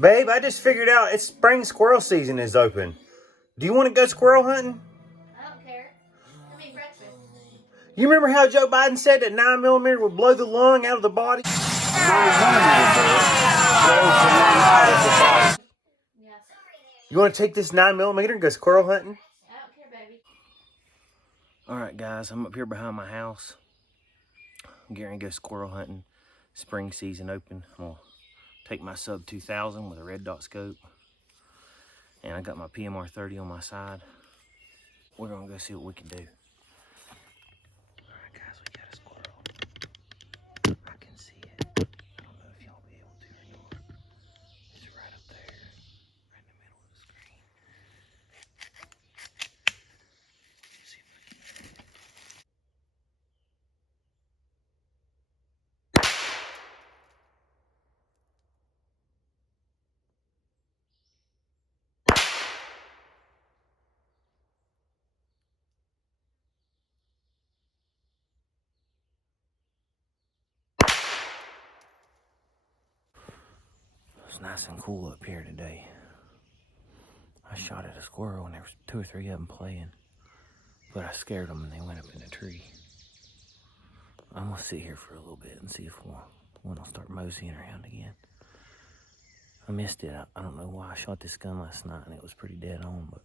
Babe, I just figured out it's spring squirrel season is open. Do you want to go squirrel hunting? I don't care. I mean breakfast. You remember how Joe Biden said that 9mm would blow the lung out of the body? 9mm Yes. You want to take this 9mm and go squirrel hunting? I don't care, baby. Alright guys, I'm up here behind my house. I'm getting ready to go squirrel hunting. Spring season open. I'm going to take my SUB2000 with a red dot scope. And I got my PMR 30 on my side. We're going to go see what we can do. Alright guys, we got a squirrel. I can see it. I don't know if y'all be able to or not. It's right up there. Right in the middle of the screen. Let's see if I can. It's nice and cool up here today. I shot at a squirrel and there was 2 or 3 of them playing. But I scared them and they went up in a tree. I'm gonna sit here for a little bit and see if one will start moseying around again. I missed it. I don't know why I shot this gun last night and it was pretty dead on, but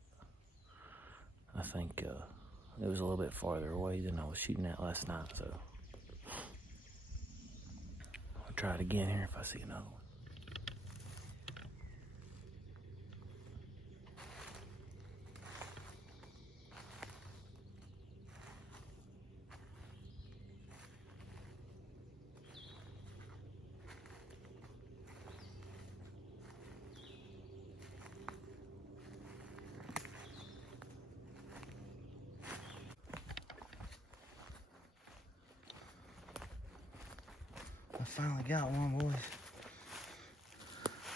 I think it was a little bit farther away than I was shooting at last night, so I'll try it again here if I see another one. I finally got one, boys.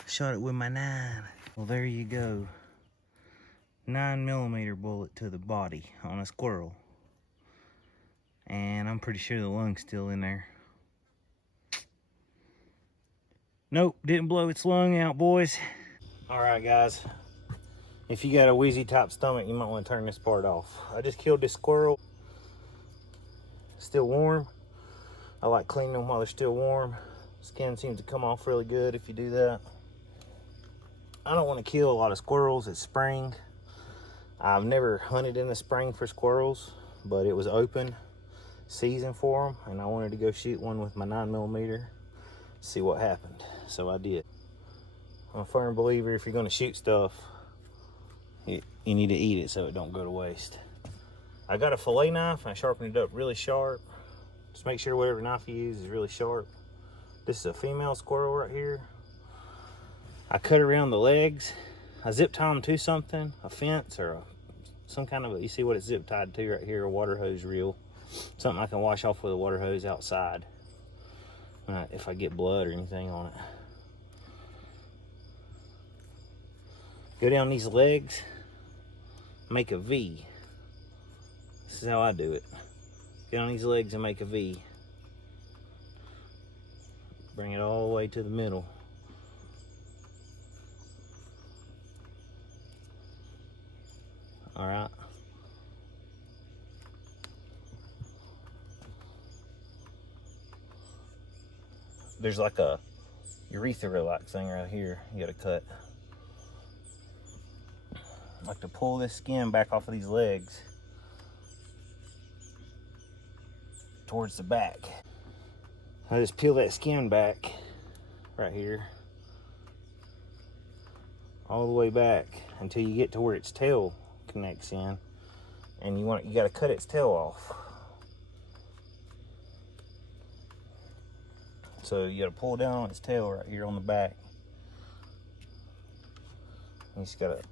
Shot it with my 9. Well, there you go. 9mm bullet to the body on a squirrel. And I'm pretty sure the lung's still in there. Nope, didn't blow its lung out, boys. Alright guys, if you got a wheezy type stomach, you might want to turn this part off. I just killed this squirrel. Still warm. I like cleaning them while they're still warm. Skin seems to come off really good if you do that. I don't want to kill a lot of squirrels. It's spring. I've never hunted in the spring for squirrels, but it was open season for them, and I wanted to go shoot one with my 9mm, see what happened. So I did. I'm a firm believer if you're going to shoot stuff, you need to eat it so it don't go to waste. I got a fillet knife and I sharpened it up really sharp. Just make sure whatever knife you use is really sharp. This is a female squirrel right here. I cut around the legs. I zip tie them to something, a fence or some kind of you see what it's zip tied to right here, a water hose reel. Something I can wash off with a water hose outside if I get blood or anything on it. Go down these legs, make a V. This is how I do it. Get on these legs and make a V. Bring it all the way to the middle. All right. There's like a urethra-like thing right here you gotta cut. I like to pull this skin back off of these legs towards the back. I just peel that skin back right here all the way back until you get to where its tail connects in, and you got to cut its tail off. So you got to pull down on its tail right here on the back. You just got to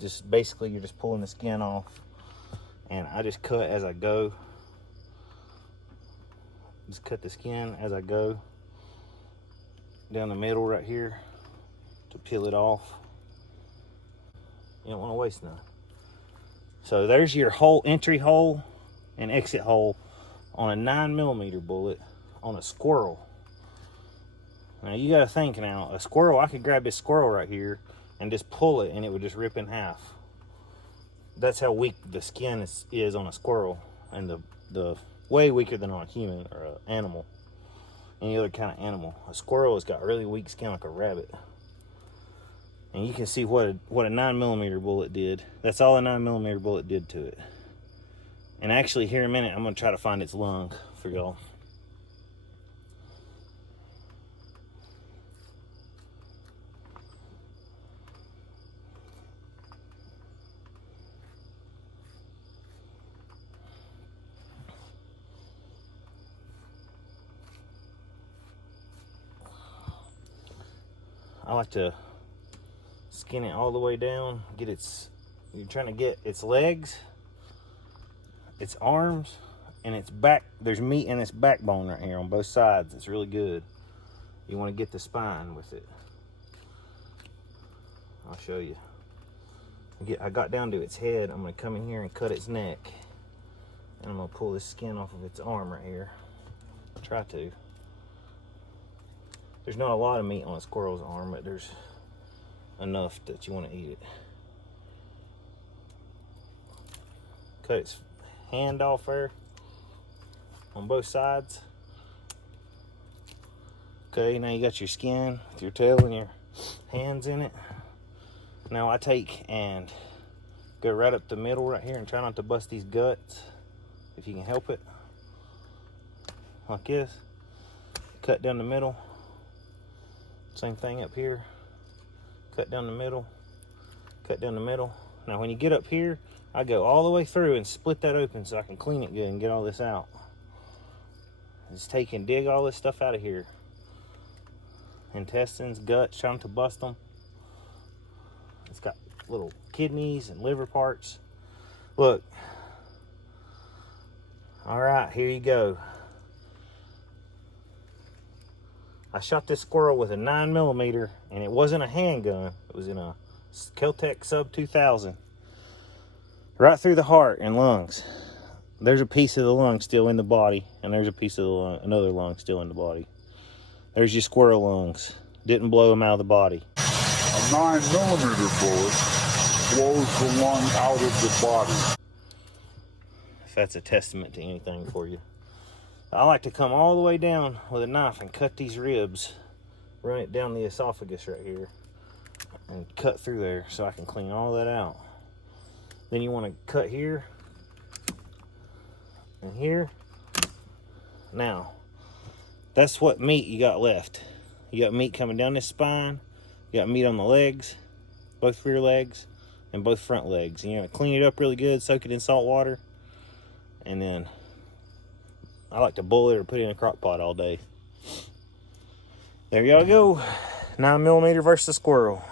just basically you're just pulling the skin off, and I just cut as I go. Just cut the skin as I go down the middle right here to peel it off. You don't want to waste none. So there's your hole, entry hole and exit hole on a 9mm bullet on a Squirrel. Now you got to think now, a Squirrel, I could grab this Squirrel right here and just pull it and it would just rip in half. That's how weak the skin is on a Squirrel, and the way weaker than on a human or an animal, any other kind of animal. A Squirrel has got really weak skin like a rabbit. And you can see what a 9mm bullet did. That's all a 9mm bullet did to it. And actually, here in a minute, I'm gonna try to find its lung for y'all. I like to skin it all the way down, you're trying to get its legs, its arms, and its back. There's meat in its backbone right here on both sides. It's really good. You want to get the spine with it. I'll show you. I got down to its head. I'm going to come in here and cut its neck. And I'm going to pull this skin off of its arm right here. Try to. There's not a lot of meat on a squirrel's arm, but there's enough that you want to eat it. Cut its hand off there on both sides. Okay, now you got your skin with your tail and your hands in it. Now I take and go right up the middle right here and try not to bust these guts if you can help it. Like this. Cut down the middle. Same thing up here. Cut down the middle. Cut down the middle. Now when you get up here, I go all the way through and split that open so I can clean it good and get all this out. Just take and dig all this stuff out of here. Intestines, guts, trying to bust them. It's got little kidneys and liver parts. Look. All right, here you go. I shot this squirrel with a 9mm, and it wasn't a handgun. It was in a KEL-TEC SUB2000. Right through the heart and lungs. There's a piece of the lung still in the body, and there's a piece of the lung, another lung still in the body. There's your squirrel lungs. Didn't blow them out of the body. A 9mm bullet blows the lung out of the body. If that's a testament to anything for you. I like to come all the way down with a knife and cut these ribs, run it down the esophagus right here, and cut through there so I can clean all that out. Then you want to cut here and here. Now, that's what meat you got left. You got meat coming down this spine, you got meat on the legs, both rear legs, and both front legs. And you're gonna clean it up really good, soak it in salt water, and then I like to boil it or put it in a crock pot all day. There y'all go. 9mm versus squirrel.